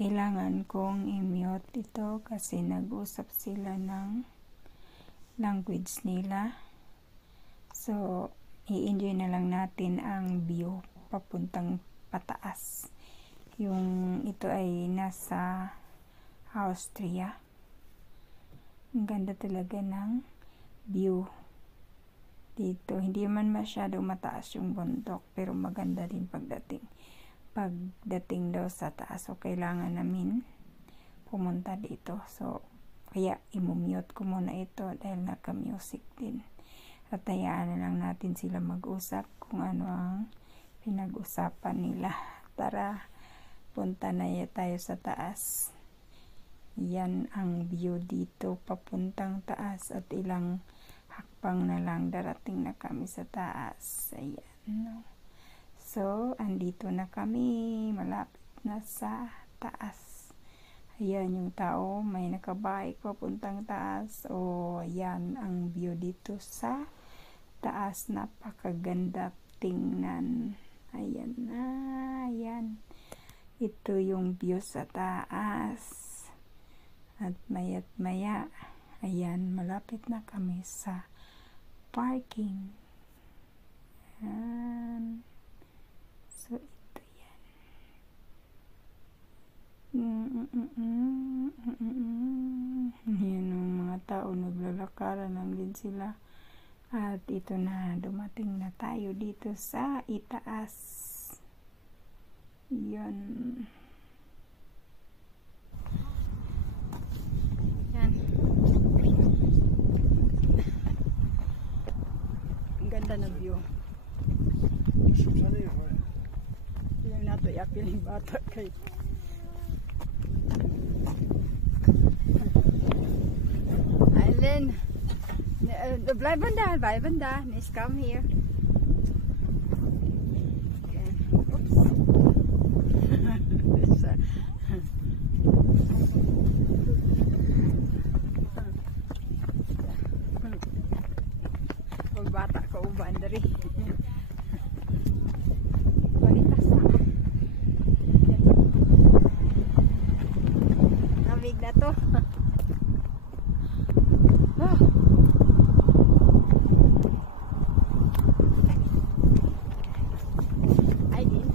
kailangan kong i-mute ito kasi nag-usap sila ng language nila. So, i-enjoy na lang natin ang view papuntang pataas. Yung ito ay nasa Austria. Ang ganda talaga ng view dito. Hindi man masyado mataas yung bundok, pero maganda din pagdating daw sa taas. So, kailangan namin pumunta dito. So, kaya i-mute ko muna ito dahil naka-music din. At hayaan na lang natin sila mag-usap kung ano ang pinag-usapan nila. Tara, punta na tayo sa taas. Yan ang view dito papuntang taas at ilang hakbang na lang darating na kami sa taas. Ayan, no? So, andito na kami, malapit na sa taas. Ayan yung tao, may nakabike papuntang taas. O, ayan ang view dito sa taas. Napakaganda tingnan. Ayan na, ayan. Ito yung view sa taas. At maya't maya, ayan, malapit na kami sa parking. Ayan. So, ito yan. Ayan ang mga tao, naglalakaran lang din sila. At ito na, dumating na tayo dito sa itaas. Yan. Yan. Ang ganda ng view. Yung nato yapiling bata kay Eileen. Bleiben da. Nicht come here. Okay. Oops. Bata ka uban dari. Balitas na. Lamig na to. Oh. Ay din.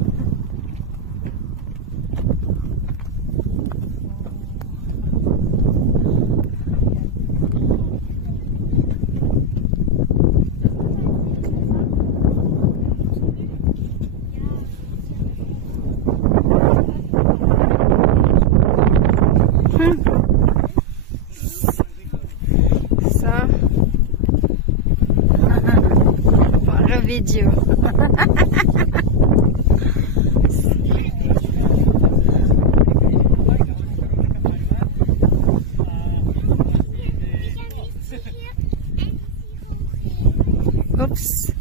Video. Oops.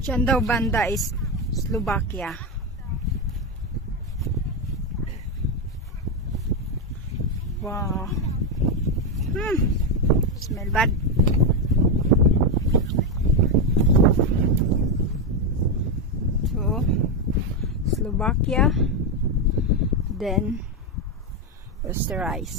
Diyan daw banda is Slovakia. Wow. Smell bad. So, Slovakia, then Österreich.